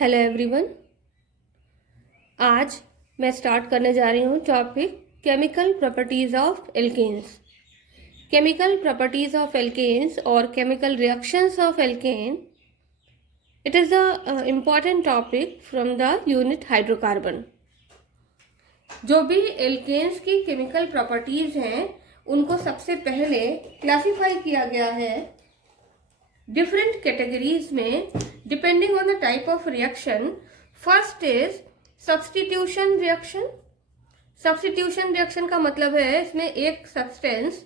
Hello everyone. आज मैं start करने जा रही हूँ topic chemical properties of alkanes. Chemical properties of alkanes और chemical reactions of alkane, it is the important topic from the unit hydrocarbon. जो भी एल्केन्स की केमिकल प्रॉपर्टीज हैं उनको सबसे पहले क्लासिफाई किया गया है डिफरेंट कैटेगरीज में depending on the type of reaction. First is substitution reaction. Substitution reaction का मतलब है इसमें एक सब्सटेंस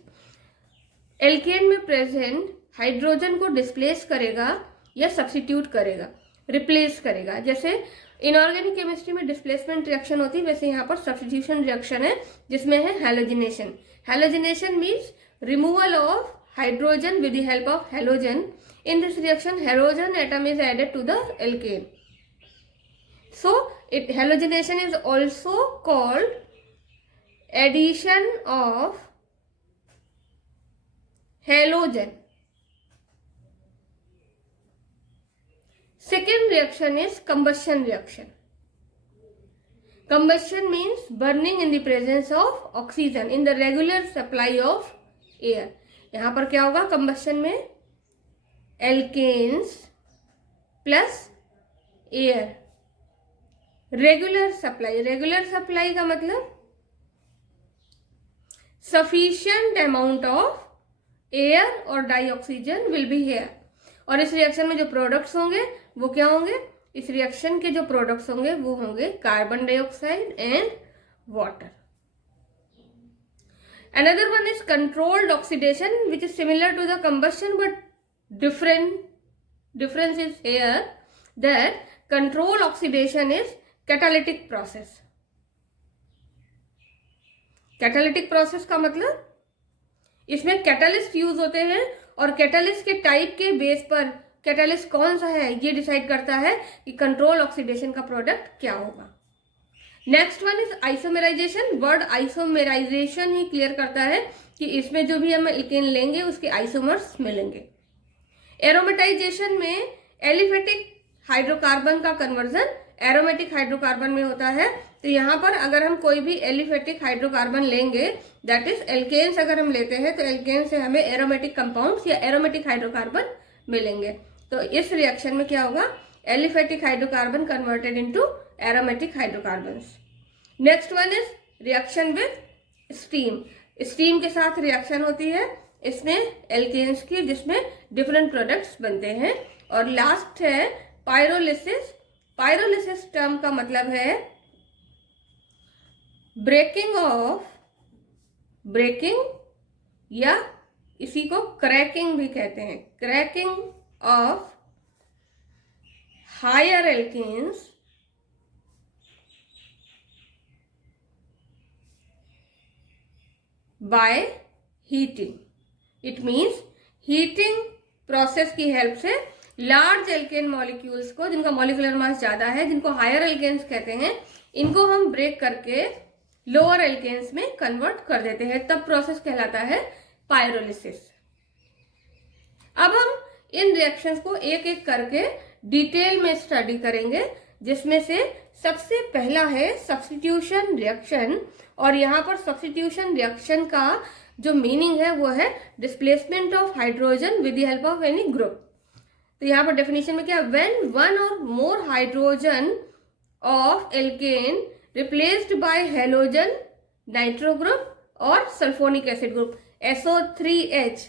एल्केन में प्रेजेंट हाइड्रोजन को डिस्प्लेस करेगा या सब्स्टिट्यूट करेगा, रिप्लेस करेगा। जैसे इनऑर्गेनिक केमिस्ट्री में डिस्प्लेसमेंट रिएक्शन होती है, वैसे यहाँ पर सब्स्टिट्यूशन रिएक्शन है जिसमें है halogenation. Halogenation means removal of hydrogen with the help of halogen. In this reaction, halogen atom is added to the alkane. So, halogenation is also called addition of halogen. Second reaction is combustion reaction. Combustion means burning in the presence of oxygen in the regular supply of air. यहां पर क्या होगा combustion में? Alkanes plus air, regular supply. Regular supply का मतलब sufficient amount of air और dioxygen will be here. और इस रिएक्शन में जो प्रोडक्ट्स होंगे वो क्या होंगे? इस रिएक्शन के जो प्रोडक्ट्स होंगे वो होंगे carbon dioxide and water. Another one is controlled oxidation, which is similar to the combustion, but difference is here that controlled oxidation is catalytic process. Catalytic process का मतलब इसमें कैटलिस्ट यूज होते हैं और कैटलिस्ट के टाइप के base पर catalyst कौन सा है ये डिसाइड करता है कि कंट्रोल ऑक्सीडेशन का प्रोडक्ट क्या होगा। Next one is isomerisation. Word isomerisation he clear करता है कि इसमें जो भी हम एल्केन लेंगे उसके आइसोमर्स मिलेंगे। एरोमेटाइजेशन में एलिफेटिक हाइड्रोकार्बन का कन्वर्जन एरोमेटिक हाइड्रोकार्बन में होता है। तो यहाँ पर अगर हम कोई भी एलिफेटिक हाइड्रोकार्बन लेंगे, दैट इज एल्केन्स अगर हम लेते हैं तो एल्केन से हमें एरोमेटिक कंपाउंड्स या एरोमेटिक हाइड्रोकार्बन मिलेंगे। तो इस रिएक्शन में क्या होगा? Aliphatic hydrocarbon converted into aromatic hydrocarbons. Next one is reaction with steam. Steam के साथ रिएक्शन होती है इसमें एल्केन्स की, जिसमें डिफरेंट प्रोडक्ट्स बनते हैं। और लास्ट है पायरोलिसिस। पायरोलिसिस टर्म का मतलब है ब्रेकिंग या इसी को क्रैकिंग भी कहते हैं। Cracking of higher alkanes by heating. It means heating process की हेल्प से लार्ज एल्केन मॉलिक्यूल्स को, जिनका मॉलिक्यूलर मास ज्यादा है, जिनको हायर एल्केन्स कहते हैं, इनको हम ब्रेक करके लोअर एल्केन्स में कन्वर्ट कर देते हैं। तब प्रोसेस कहलाता है पायरोलिसिस। अब हम इन रिएक्शंस को एक एक करके डिटेल में स्टडी करेंगे, जिसमें से सबसे पहला है सब्स्टिट्यूशन रिएक्शन। और यहाँ पर सब्स्टिट्यूशन रिएक्शन का जो मीनिंग है वो है displacement of hydrogen with the help of any group. तो यहाँ पर डेफिनेशन में क्या? When one or more hydrogen of alkane replaced by halogen, nitro group or sulphonic acid group, SO3H।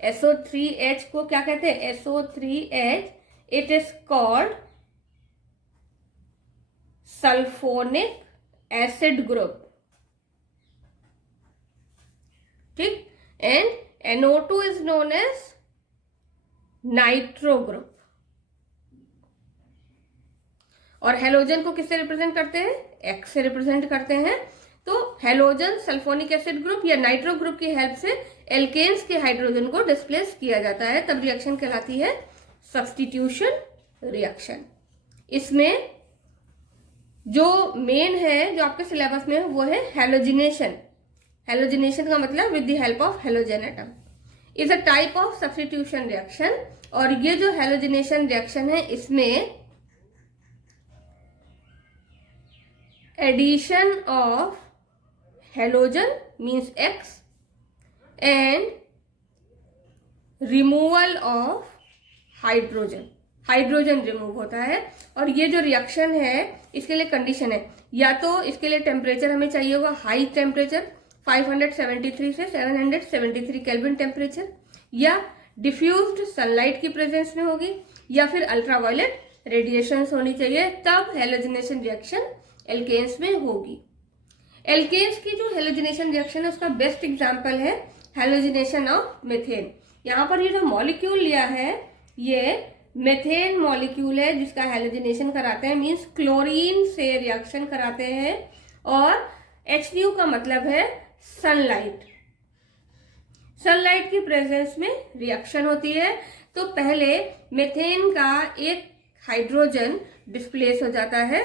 SO3H को क्या कहते हैं? SO3H, it is called sulphonic acid group, ठीक। And NO2 is known as nitro group. और halogen को किससे represent करते हैं? X से रिप्रेजेंट करते हैं। तो हेलोजन सल्फोनिक एसिड ग्रुप या नाइट्रो ग्रुप की हेल्प से एल्केन्स के हाइड्रोजन को डिस्प्लेस किया जाता है, तब रिएक्शन कहलाती है सब्स्टिट्यूशन रिएक्शन। इसमें जो मेन है जो आपके सिलेबस में है वो है हैलोजिनेशन। हैलोजिनेशन का मतलब with the help of halogen atom is a type of substitution reaction. और ये जो हैलोजिनेशन रिएक्शन है इसमें addition of halogen means X and removal of hydrogen, hydrogen remove होता है। और ये जो रिएक्शन है इसके लिए कंडीशन है, या तो इसके लिए टेम्परेचर हमें चाहिए होगा हाई टेम्परेचर 573 से 773 केल्विन टेम्परेचर, या डिफ्यूज्ड सनलाइट की प्रेजेंस में होगी, या फिर अल्ट्रावायलेट रेडिएशंस होनी चाहिए, तब हेलोजिनेशन रिएक्शन एल्केन्स में होगी। एल्केन्स की जो हेलोजिनेशन रिएक्शन है उसका बेस्ट एग्जांपल है हेलोजिनेशन ऑफ मेथेन। यहाँ पर ये जो मॉलिक्यूल लिया है ये मेथेन मॉलिक्यूल है जिसका हेलोजिनेशन कराते हैं, मींस क्लोरीन से रिएक्शन कराते हैं, और HNO का मतलब है सनलाइट। सनलाइट की प्रेजेंस में रिएक्शन होती है। तो पहले मेथेन का एक हाइड्रोजन डिस्प्लेस हो जाता है,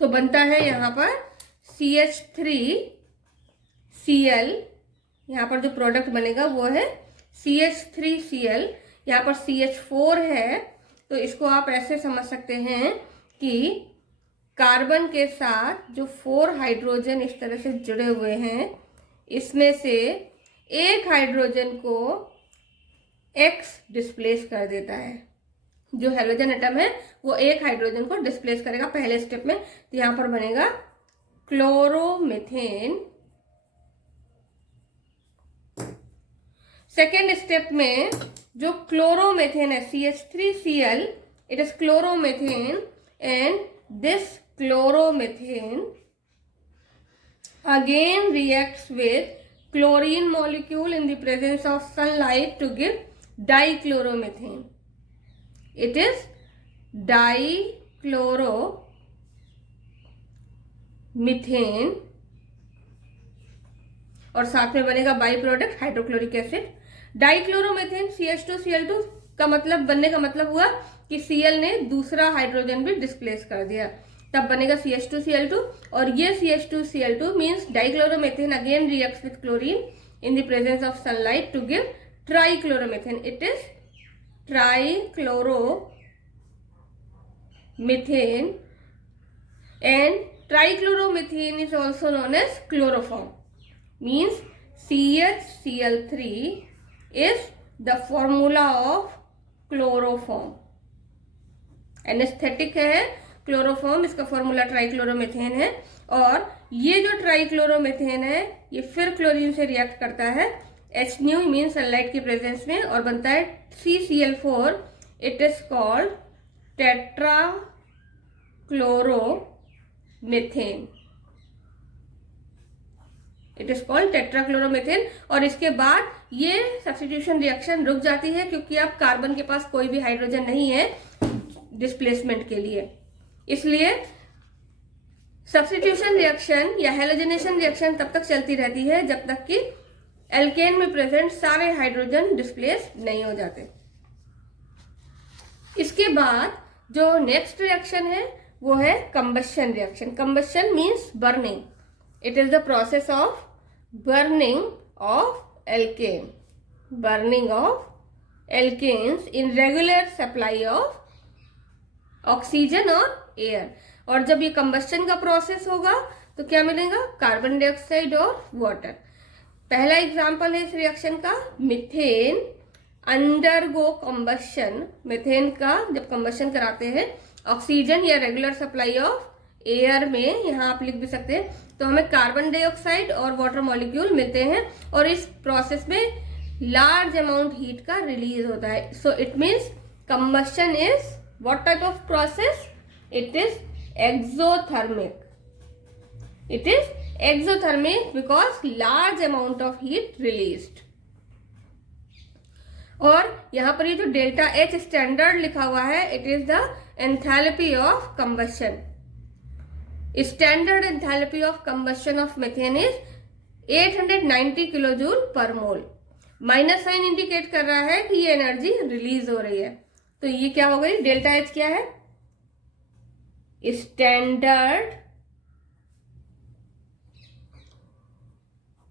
तो बनता है यहाँ पर CH3Cl। यहाँ पर जो प्रोडक्ट बनेगा वो है CH3Cl। यहाँ पर CH4 है, तो इसको आप ऐसे समझ सकते हैं कि कार्बन के साथ जो 4 हाइड्रोजन इस तरह से जुड़े हुए हैं, इसमें से एक हाइड्रोजन को X डिस्प्लेस कर देता है। जो हेलोजन एटम है वो एक हाइड्रोजन को डिस्प्लेस करेगा पहले स्टेप में, तो यहाँ पर बनेगा क्लोरोमीथेन। सेकेंड स्टेप में जो क्लोरोमीथेन है CH3Cl, it is chloromethane, and this chloromethane again reacts with chlorine molecule in the presence of sunlight to give dichloromethane. It is dichloromethane और साथ में बनेगा by product hydrochloric acid. Dichloromethane CH2Cl2 का मतलब बनने का मतलब हुआ कि Cl ने दूसरा हाइड्रोजन भी डिस्प्लेस कर दिया, तब बनेगा CH2Cl2। और ये CH2Cl2 means dichloromethane again reacts with chlorine in the presence of sunlight to give trichloromethane. It is trichloromethane, and trichloromethane is also known as chloroform, means CHCl3 is the formula of chloroform। Anaesthetic है chloroform, इसका formula trichloromethane है। और ये जो trichloromethane है ये फिर chlorine से रिएक्ट करता है HNO मीन सनलाइट की प्रेजेंस में, और बनता है CCl4। It is called tetrachloromethane. It is called tetrachloromethane. और इसके बाद ये सब्स्टिट्यूशन रिएक्शन रुक जाती है क्योंकि अब कार्बन के पास कोई भी हाइड्रोजन नहीं है डिस्प्लेसमेंट के लिए, इसलिए सब्स्टिट्यूशन रिएक्शन या हेलोजिनेशन रिएक्शन तब तक चलती रहती है जब तक कि एल्केन में प्रेजेंट सारे हाइड्रोजन डिस्प्लेस नहीं हो जाते। इसके बाद जो नेक्स्ट रिएक्शन है वो है combustion reaction. Combustion means burning. It is the process of burning of alkane, burning of alkanes in regular supply of oxygen और एयर। और जब ये कंबस्शन का प्रोसेस होगा तो क्या मिलेगा, कार्बन डाइऑक्साइड और वाटर। पहला एग्जांपल है इस रिएक्शन का मीथेन अंडरगो कंबस्शन। मीथेन का जब कंबस्शन कराते हैं ऑक्सीजन या रेगुलर सप्लाई ऑफ एयर में, यहाँ आप लिख भी सकते हैं, तो हमें कार्बन डाइऑक्साइड और वाटर मॉलिक्यूल मिलते हैं और इस प्रोसेस में लार्ज अमाउंट हीट का रिलीज होता है। So it means combustion is what type of process? It is exothermic. It is exothermic because large amount of heat released. और यहाँ पर ये जो डेल्टा H स्टैंडर्ड लिखा हुआ है, it is the enthalpy of combustion. Standard enthalpy of combustion of methane is 890 kilojoule per mole. Minus sign indicate कर रहा है कि ये एनर्जी रिलीज हो रही है, तो ये क्या हो गई, डेल्टा H क्या है, standard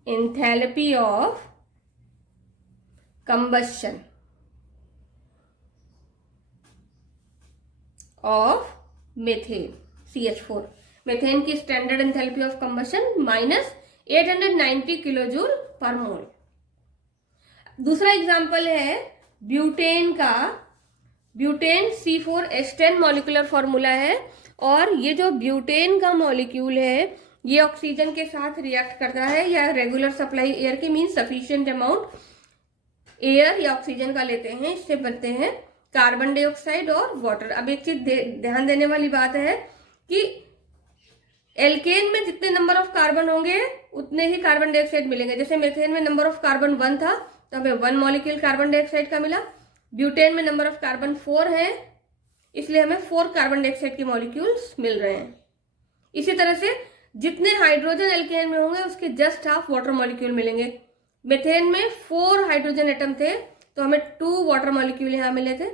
enthalpy of combustion of methane. CH4। Methane की standard enthalpy of combustion -890 kilojoule per mole. दूसरा एग्जाम्पल है ब्यूटेन का। ब्यूटेन C4H10 मॉलिक्यूलर फॉर्मूला है, और ये जो ब्यूटेन का मॉलिक्यूल है ये ऑक्सीजन के साथ रिएक्ट करता है, या रेगुलर सप्लाई एयर की मीन सफिशिएंट अमाउंट एयर या ऑक्सीजन का लेते हैं, इससे बनते हैं कार्बन डाइऑक्साइड और वाटर। अब एक चीज ध्यान देने वाली बात है कि एल्केन में जितने नंबर ऑफ कार्बन होंगे उतने ही कार्बन डाइऑक्साइड मिलेंगे। जैसे मेथेन में नंबर ऑफ कार्बन 1 था तो हमें 1 मॉलिक्यूल कार्बन डाइऑक्साइड का मिला। ब्यूटेन में नंबर ऑफ कार्बन 4 है, इसलिए हमें 4 कार्बन डाइऑक्साइड के मॉलिक्यूल्स मिल रहे हैं। इसी तरह से जितने हाइड्रोजन एल्केन में होंगे उसके जस्ट हाफ वाटर मॉलिक्यूल मिलेंगे। मेथेन में 4 हाइड्रोजन एटम थे तो हमें 2 वाटर मॉलिक्यूल यहां मिले थे।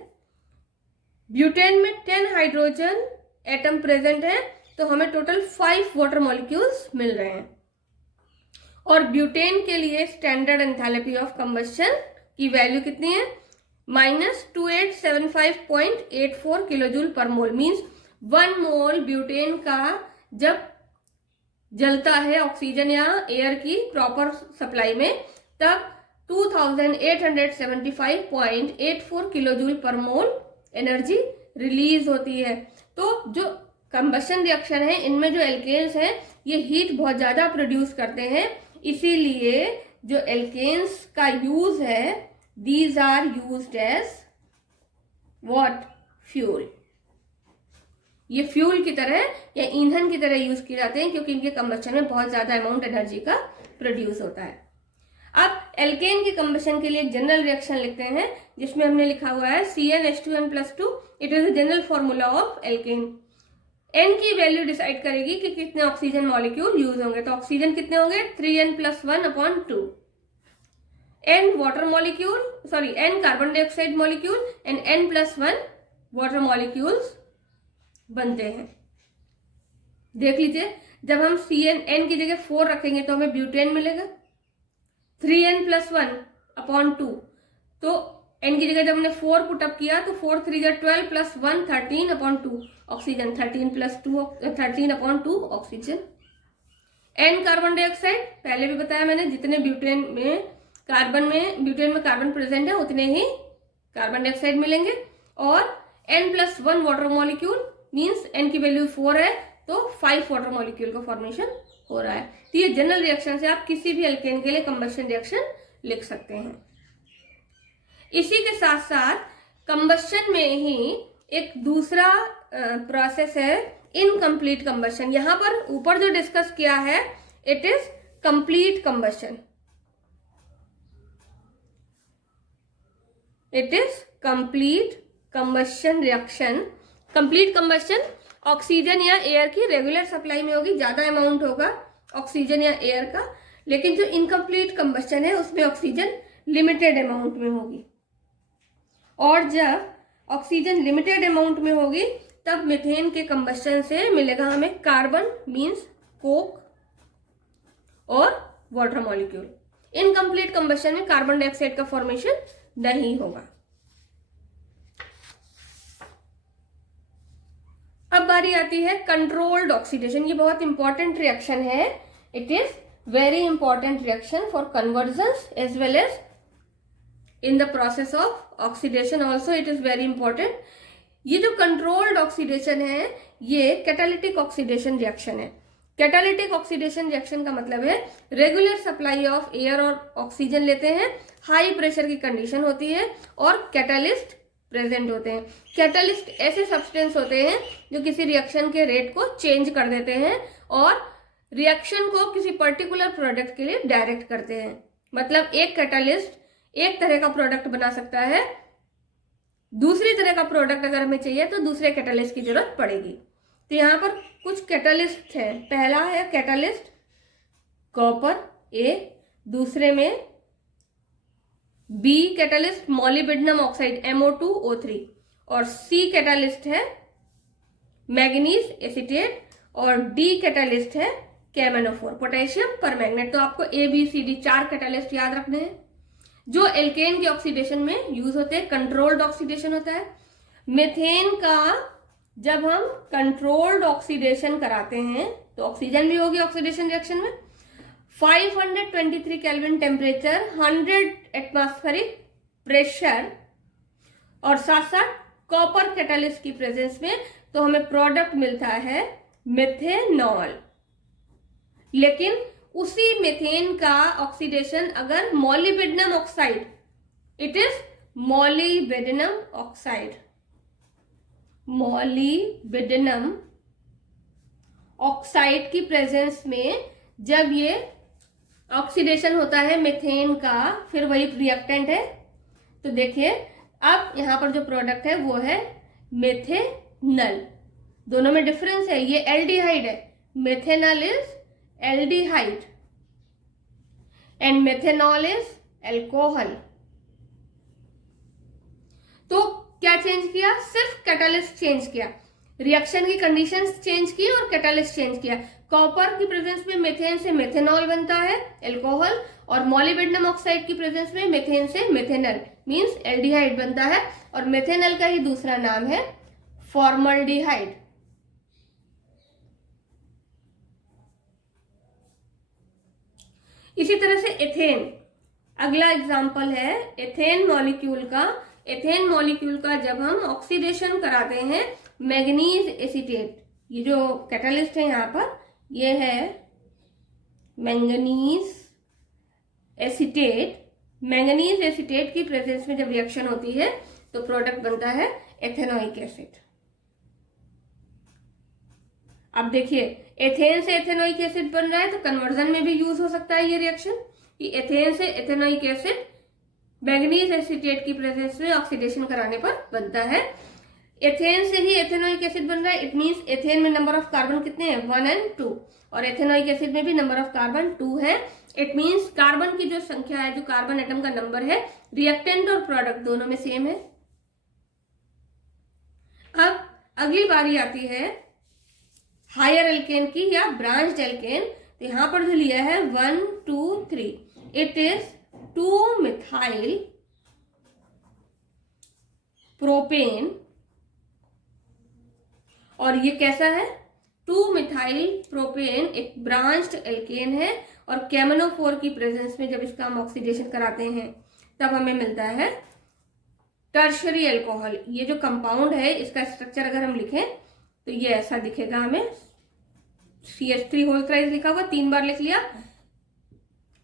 ब्यूटेन में 10 हाइड्रोजन एटम प्रेजेंट है तो हमें टोटल 5 वाटर मॉलिक्यूल्स मिल रहे हैं। और ब्यूटेन के लिए स्टैंडर्ड एंथैल्पी ऑफ कंबशन की वैल्यू कितनी है? -2875.84 किलोजूल पर मोल। मीन्स 1 मोल ब्यूटेन का जब जलता है ऑक्सीजन या एयर की प्रॉपर सप्लाई में, तब 2875.84 किलोजूल पर मोल एनर्जी रिलीज होती है। तो जो कंबशन रिएक्शन है इनमें जो एल्केन्स हैं ये हीट बहुत ज्यादा प्रोड्यूस करते हैं, इसीलिए जो एल्केन्स का यूज है these are used as what? Fuel. ये फ्यूल की तरह या ईंधन की तरह यूज किए जाते हैं क्योंकि इनके कंबशन में बहुत ज्यादा अमाउंट एनर्जी का प्रोड्यूस होता है। अब एल्केन के कंबशन के लिए एक जनरल रिएक्शन लिखते हैं जिसमें हमने लिखा हुआ है CnH2n+2। It is the general formula of alkane. N की वैल्यू डिसाइड करेगी कि कितने ऑक्सीजन मॉलिक्यूल यूज होंगे। तो ऑक्सीजन कितने होंगे? 3n+1/2। n water molecule, sorry n carbon dioxide molecule and n+1 water molecules बनते हैं। देख लीजिए, जब हम n की जगह 4 रखेंगे तो हमें ब्यूटेन मिलेगा 3n+1/2। तो n की जगह जब हमने 4 पुटअप किया तो 4 3 12 + 1 13/2 oxygen, 13/2 oxygen. n carbon dioxide, पहले भी बताया मैंने, जितने ब्यूटेन में कार्बन प्रेजेंट है उतने ही कार्बन डाइऑक्साइड मिलेंगे। और n+1 water molecule means n की वैल्यू 4 है तो 5 वाटर मॉलिक्यूल का फॉर्मेशन हो रहा है। तो ये जनरल रिएक्शन से आप किसी भी एल्केन के लिए कंबशन रिएक्शन लिख सकते हैं। इसी के साथ साथ कंबशन में ही एक दूसरा प्रोसेस है इनकम्प्लीट कंबशन। यहां पर ऊपर जो डिस्कस किया है it is complete combustion. It is complete combustion reaction. Complete combustion oxygen या एयर की रेगुलर सप्लाई में होगी, ज्यादा अमाउंट होगा ऑक्सीजन या एयर का। लेकिन जो इनकम्प्लीट कंबशन है उसमें ऑक्सीजन लिमिटेड अमाउंट में होगी। और जब ऑक्सीजन लिमिटेड अमाउंट में होगी तब मीथेन के कंबशन से मिलेगा हमें कार्बन मींस कोक और वाटर मॉलिक्यूल। इनकम्प्लीट कंबशन में कार्बन डाइऑक्साइड का फॉर्मेशन नहीं होगा। अब बारी आती है कंट्रोल्ड ऑक्सीडेशन। ये बहुत इंपॉर्टेंट रिएक्शन है। It is very important reaction for conversions as well as in the process of oxidation also it is very important. ये जो कंट्रोल्ड ऑक्सीडेशन है ये कैटालिटिक ऑक्सीडेशन रिएक्शन है। कैटालिटिक ऑक्सीडेशन रिएक्शन का मतलब है रेगुलर सप्लाई ऑफ एयर और oxygen लेते हैं, हाई प्रेशर की कंडीशन होती है और कैटालिस्ट प्रेजेंट होते हैं। कैटालिस्ट ऐसे सब्सटेंस होते हैं जो किसी रिएक्शन के रेट को चेंज कर देते हैं और रिएक्शन को किसी पर्टिकुलर प्रोडक्ट के लिए डायरेक्ट करते हैं। मतलब एक कैटालिस्ट एक तरह का प्रोडक्ट बना सकता है, दूसरी तरह का प्रोडक्ट अगर हमें चाहिए तो दूसरे कैटालिस्ट की जरूरत पड़ेगी। तो यहाँ पर कुछ कैटालिस्ट है। पहला है कैटालिस्ट कॉपर ए, दूसरे में B catalyst molybdenum oxide MO2O3 और सी कैटालिस्ट है मैग्नीज एसीटेट और डी कैटालिस्ट है KMnO4 पोटेशियम परमैंगनेट। तो आपको ABCD 4 कैटालिस्ट याद रखने हैं जो एल्केन के ऑक्सीडेशन में यूज होते हैं। कंट्रोल्ड ऑक्सीडेशन होता है। मीथेन का जब हम कंट्रोल्ड ऑक्सीडेशन कराते हैं तो ऑक्सीजन भी होगी ऑक्सीडेशन रिएक्शन में। 523 केल्विन टेम्परेचर, 100 एटमॉस्फेरिक प्रेशर और साथ साथ कॉपर कैटालिस्ट की प्रेजेंस में, तो हमें प्रोडक्ट मिलता है मेथेनॉल। लेकिन उसी मेथेन का ऑक्सीडेशन अगर molybdenum oxide, it is molybdenum oxide, molybdenum oxide की प्रेजेंस में जब ये ऑक्सीडेशन होता है मेथेन का, फिर वही रिएक्टेंट है। तो देखिए अब यहां पर जो प्रोडक्ट है वो है मेथेनल। दोनों में डिफरेंस है, ये एल्डिहाइड है, methanal is aldehyde and methanol is alcohol. तो क्या चेंज किया? सिर्फ कैटालिस्ट चेंज किया, रिएक्शन की कंडीशंस चेंज की और कैटालिस्ट चेंज किया। कॉपर की प्रेजेंस में मेथेन से मेथेनॉल बनता है एल्कोहल, और मॉलिब्डेनम ऑक्साइड की प्रेजेंस में मेथेन से मेथेनल मींस एल्डिहाइड बनता है, और मेथेनल का ही दूसरा नाम है फॉर्मल्डिहाइड। इसी तरह से एथेन, अगला एग्जांपल है एथेन मॉलिक्यूल का। एथेन मॉलिक्यूल का जब हम ऑक्सीडेशन कराते हैं मैंगनीज एसीटेट, ये जो कैटालिस्ट है यहाँ पर ये है मैंगनीज एसीटेट। मैंगनीज एसीटेट की प्रेजेंस में जब रिएक्शन होती है तो प्रोडक्ट बनता है एथेनोइक एसिड। अब देखिए एथेन से एथेनोइक एसिड बन रहा है, तो कन्वर्जन में भी यूज हो सकता है ये रिएक्शन कि एथेन से एथेनोइक एसिड मैंगनीज एसीटेट की प्रेजेंस में ऑक्सीडेशन कराने पर बनता है। एथेन से ही एथेनोइक एसिड बन रहा है, इट मींस एथेन में नंबर ऑफ कार्बन कितने हैं? 1 और 2, और एथेनोइक एसिड में भी नंबर ऑफ कार्बन 2 है। इट मींस कार्बन की जो संख्या है, जो कार्बन एटम का नंबर है, रिएक्टेंट और प्रोडक्ट दोनों में सेम है। अब अगली बारी आती है हायर एल्केन की या ब्रांच्ड एल्केन। तो यहां पर जो लिया है 1 2 3, इट इज 2 मिथाइल प्रोपेन, और ये कैसा है? 2 मिथाइल प्रोपेन एक ब्रांच्ड एल्केन है, और केमनोफोर की प्रेजेंस में जब इसका हम ऑक्सीडेशन कराते हैं तब हमें मिलता है टर्शरी एल्कोहल। ये जो कंपाउंड है इसका स्ट्रक्चर अगर हम लिखें तो ये ऐसा दिखेगा हमें, CH3 होल थ्राइस लिखा हुआ, 3 बार लिख लिया,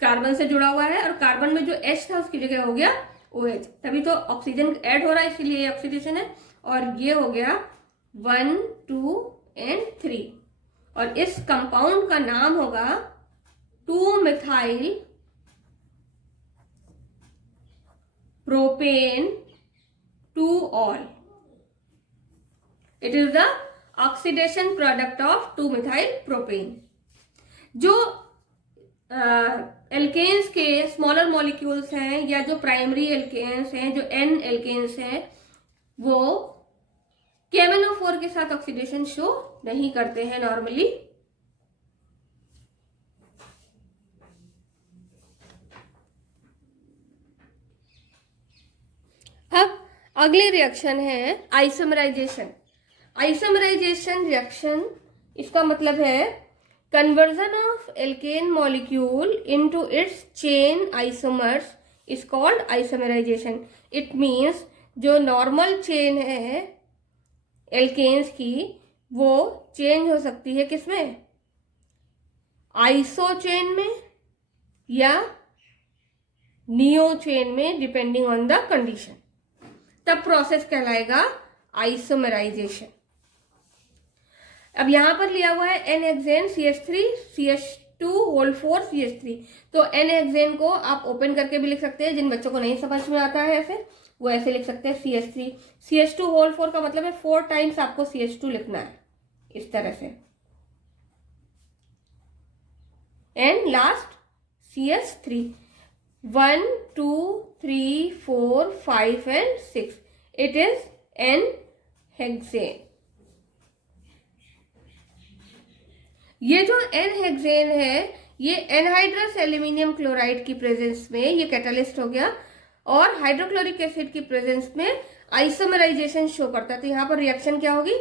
कार्बन से जुड़ा हुआ है, और कार्बन में जो H था उसकी जगह हो गया OH, तभी तो ऑक्सीजन ऐड हो रहा है, इसीलिए ऑक्सीडेशन है। और ये हो गया 1 2 और 3, और इस कंपाउंड का नाम होगा 2 methyl propane 2 all. It is the oxidation product of 2 methyl propane. जो एल्केन्स के स्मॉलर मॉलिक्यूल्स हैं या जो प्राइमरी एल्केन्स हैं, जो N एल्केन्स हैं, वो KMnO4 के साथ ऑक्सीडेशन शो नहीं करते हैं नॉर्मली। अब अगली रिएक्शन है आइसोमराइजेशन। आइसोमराइजेशन रिएक्शन, इसका मतलब है conversion of alkane molecule into its chain isomers is called isomerisation. It means जो नॉर्मल चेन है एल्केन्स की, वो चेंज हो सकती है किसमें? आइसो चेन में या नियो चेन में, डिपेंडिंग ऑन द कंडीशन। तब प्रोसेस कहलाएगा आइसोमराइजेशन। अब यहां पर लिया हुआ है N hexane CH3 CH2 whole 4 CH3। तो N हेक्सेन को आप ओपन करके भी लिख सकते हैं, जिन बच्चों को नहीं समझ में आता है ऐसे, वो ऐसे लिख सकते हैं CH3 CH2 होल 4 का मतलब है 4 टाइम्स आपको CH2 लिखना है, इस तरह से। And last CH3 1 2 3 4 5 and 6, it is N hexane. ये जो N हेक्सेन है ये एनहाइड्रस एल्यूमिनियम क्लोराइड की प्रेजेंस में ये कैटालिस्ट हो गया, और हाइड्रोक्लोरिक एसिड की प्रेजेंस में आइसोमराइजेशन शो करता है। तो यहाँ पर रिएक्शन क्या होगी?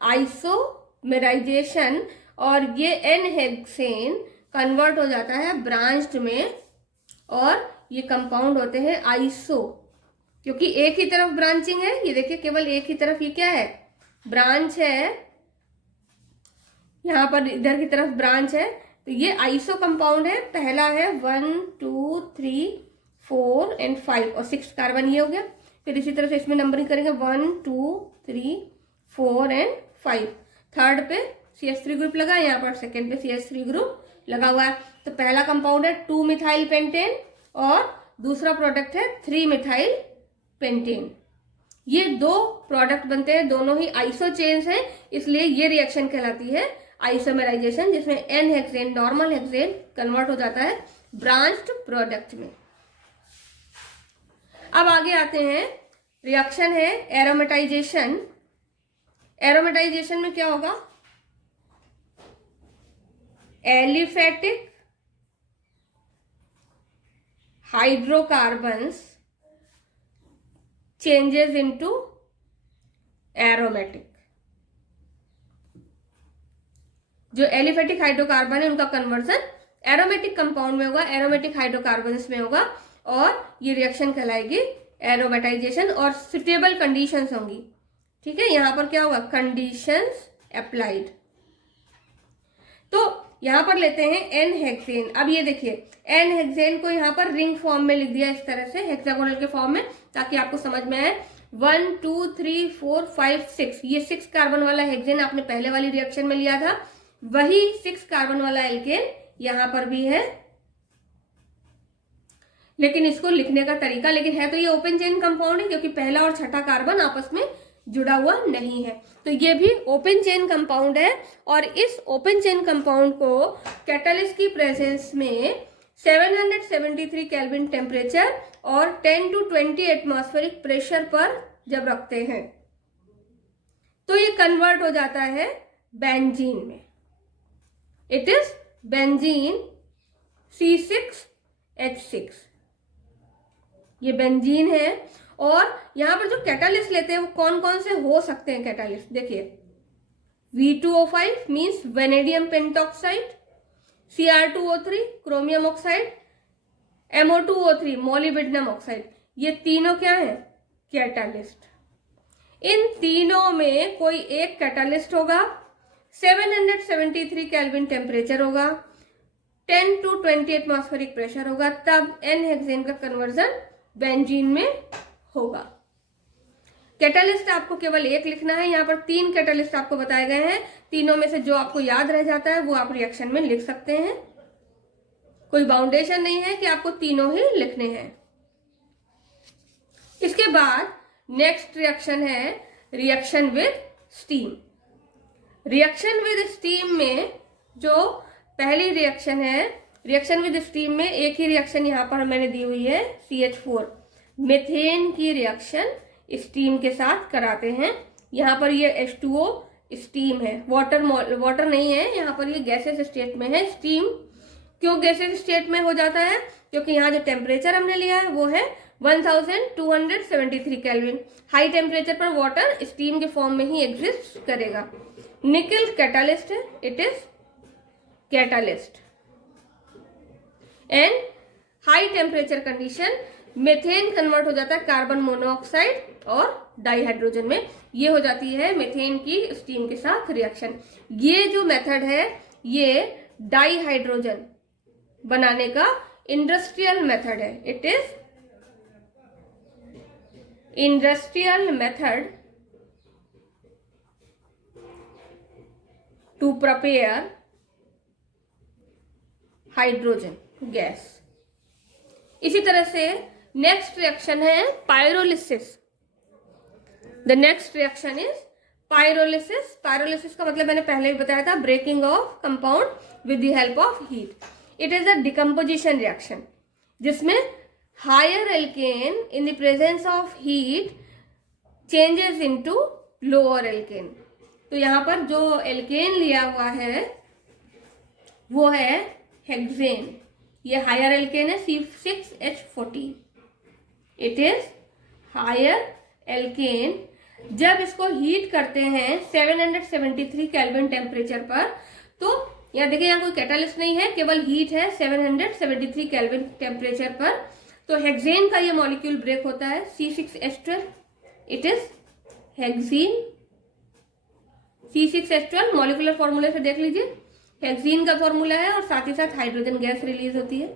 आइसोमेराइजेशन और ये एन हेक्सेन कन्वर्ट हो जाता है ब्रांच्ड में और ये कंपाउंड होते हैं आइसो, क्योंकि एक ही तरफ ब्रांचिंग है। ये देखिए केवल एक ही तरफ ये क्या है, ब्रांच है, यहां पर इधर की तरफ ब्रांच है, तो ये आइसो कंपाउंड है। पहला है 1 2 3 4 एंड 5 और 6 कार्बन ये हो गया। फिर इसी तरह से इसमें नंबरिंग करेंगे 1 2 3 4 एंड 5। थर्ड पे CH3 ग्रुप लगा, यहाँ पर सेकेंड पे CH3 ग्रुप लगा हुआ है। तो पहला कंपाउंड है 2 मिथाइल पेंटेन और दूसरा प्रोडक्ट है 3 मिथाइल पेंटेन। ये दो प्रोडक्ट बनते हैं, दोनों ही आइसो चेन्स हैं, इसलिए ये रिएक्शन कहलाती है आइसोमेराइजेशन, जिसमें n hexane normal hexane convert हो जाता है ब्रांच्ड प्रोडक्ट में। अब आगे आते हैं, रिएक्शन है एरोमेटाइजेशन। एरोमेटाइजेशन में क्या होगा, aliphatic hydrocarbons changes into aromatic. जो एलिफेटिक हाइड्रोकार्बन है उनका कन्वर्जन एरोमेटिक कंपाउंड में होगा, एरोमेटिक हाइड्रोकार्बन्स में होगा और ये रिएक्शन कहलाएगी एरोमेटाइजेशन और सुटेबल कंडीशंस होंगी। ठीक है, यहां पर क्या होगा, कंडीशंस अप्लाइड। तो यहां पर लेते हैं एन हेक्सेन। अब ये देखिए एन हेक्सेन को यहां पर रिंग फॉर्म में लिख दिया इस तरह से, हेक्सागोनल के फॉर्म में, ताकि आपको समझ में आए। 1 2 3 4 5 6, ये 6 कार्बन वाला हेक्सेन आपने पहले वाली रिएक्शन में लिया था, वही 6 कार्बन वाला एल्केन यहां पर भी है, लेकिन इसको लिखने का तरीका, लेकिन है तो ये ओपन चेन कंपाउंड है, क्योंकि पहला और छठा कार्बन आपस में जुड़ा हुआ नहीं है, तो ये भी ओपन चेन कंपाउंड है। और इस ओपन चेन कंपाउंड को कैटलिस्ट की प्रेजेंस में 773 केल्विन टेम्परेचर और 10 to 20 एटमॉस्फेरिक प्रेशर पर जब रखते हैं तो ये कन्वर्ट हो जाता है बेंजीन में। इट इज बेंजीन C6H6, ये बेंजीन है। और यहां पर जो कैटालिस्ट लेते हैं वो कौन कौन से हो सकते हैं कैटालिस्ट, देखिए V2O5 means vanadium pentoxide, Cr2O3 chromium oxide, MO2O3 molybdenum oxide, ये तीनों क्या है, कैटालिस्ट। इन तीनों में कोई एक कैटालिस्ट होगा, 773 केल्विन टेम्परेचर होगा, 10 to 20 एटमॉस्फेरिक प्रेशर होगा, तब एन हेक्सेन का कन्वर्जन बेंजीन में होगा। कैटालिस्ट आपको केवल एक लिखना है, यहाँ पर 3 कैटालिस्ट आपको बताए गए हैं, तीनों में से जो आपको याद रह जाता है वो आप रिएक्शन में लिख सकते हैं, कोई बाउंडेशन नहीं है कि आपको तीनों ही लिखने हैं। इसके बाद नेक्स्ट रिएक्शन है reaction with steam. Reaction with steam में जो पहली रिएक्शन है, रिएक्शन विद स्टीम में एक ही रिएक्शन यहां पर मैंने दी हुई है, CH4 मीथेन की रिएक्शन स्टीम के साथ कराते हैं। यहाँ पर ये H2O स्टीम है, वाटर नहीं है, यहाँ पर ये गैसेस स्टेट में है। स्टीम क्यों गैसेस स्टेट में हो जाता है, क्योंकि यहाँ जो टेम्परेचर हमने लिया है वो है 1273 केल्विन। हाई टेम्परेचर पर वाटर स्टीम के फॉर्म में ही एग्जिस्ट करेगा। निकल कैटालिस्ट है, it is catalyst. And high temperature condition methane convert हो जाता है कार्बन मोनोऑक्साइड और डाइहाइड्रोजन में, ये हो जाती है मेथेन की स्टीम के साथ रिएक्शन। ये जो मेथड है ये डाइहाइड्रोजन बनाने का इंडस्ट्रियल मेथड है, it is industrial method to prepare hydrogen gas. इसी तरह से नेक्स्ट रिएक्शन है pyrolysis. The next reaction is pyrolysis. Pyrolysis का मतलब मैंने पहले भी बताया था, breaking of compound with the help of heat. It is a decomposition reaction जिसमें higher alkane in the presence of heat changes into lower alkane. तो यहाँ पर जो एल्केन लिया हुआ है वो है हेक्सेन, ये हायर एल्केन है C6H14। It is higher alkene जब इसको हीट करते हैं 773 केल्विन टेम्परेचर पर, तो यहाँ देखिए यहाँ कोई कैटालिस्ट नहीं है, केवल हीट है 773 केल्विन टेम्परेचर पर। तो हेक्सेन का ये मॉलिक्यूल ब्रेक होता है C6H12, it is hexene. C6H12 molecular फॉर्मूले से देख लीजिए, हेक्सीन का फॉर्मूला है और साथ ही साथ हाइड्रोजन गैस रिलीज होती है।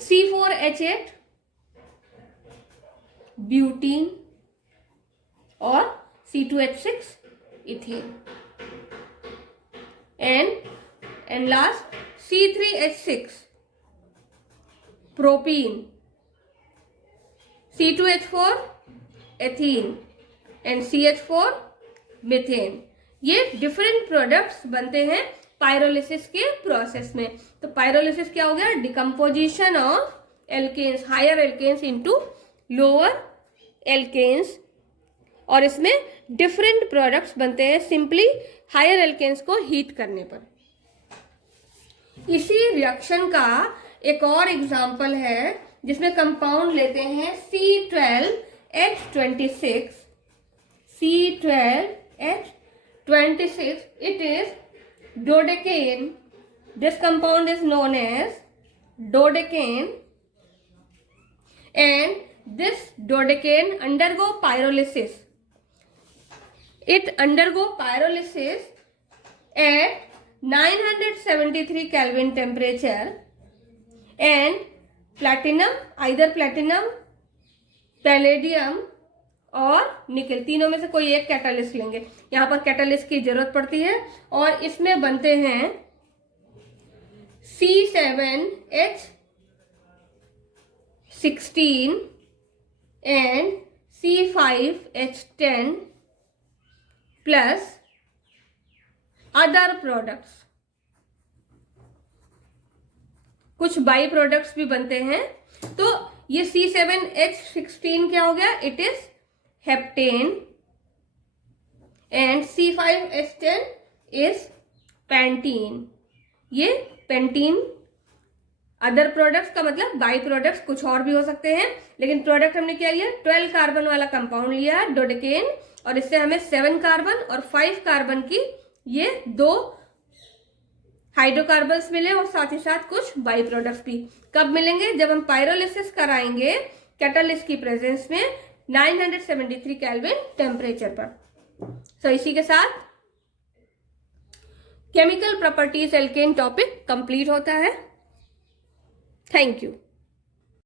C4H8 ब्यूटीन और C2H6 ethane, and last C3H6 propene, C2H4 ethene and CH4 methane. ये डिफरेंट प्रोडक्ट्स बनते हैं पायरोलिसिस के प्रोसेस में। तो पायरोलिसिस क्या हो गया? Decomposition of alkanes, higher alkanes into lower alkanes, और इसमें डिफरेंट प्रोडक्ट्स बनते हैं सिंपली हायर एल्केन्स को हीट करने पर। इसी रिएक्शन का एक और एग्जांपल है जिसमें कंपाउंड लेते हैं C12H26, C12H26, it is dodecane. This compound is known as dodecane, and this dodecane undergo pyrolysis. It undergo pyrolysis at 973 Kelvin temperature, and platinum, either platinum, palladium और निकेल, तीनों में से कोई एक कैटालिस्ट लेंगे। यहाँ पर कैटालिस्ट की जरूरत पड़ती है और इसमें बनते हैं C7H16 and C5H10 plus other products. कुछ बाई प्रोडक्ट्स भी बनते हैं। तो ये C7H16 क्या हो गया? It is heptane, and C5H10 is pentene. ये पेंटीन। अदर प्रोडक्ट्स का मतलब बाई प्रोडक्ट्स कुछ और भी हो सकते हैं, लेकिन प्रोडक्ट हमने क्या लिया? 12 कार्बन वाला कंपाउंड लिया डोडेकेन, और इससे हमें 7 कार्बन और 5 कार्बन की ये 2 हाइड्रोकार्बन्स मिले, और साथ ही साथ कुछ बाई प्रोडक्ट्स भी। कब मिलेंगे? जब हम पायरोलिसिस कराएंगे कैटालिस्ट की प्रेजेंस में 973 केल्विन टेम्परेचर पर। तो इसी के साथ chemical properties alkane topic complete होता है। Thank you.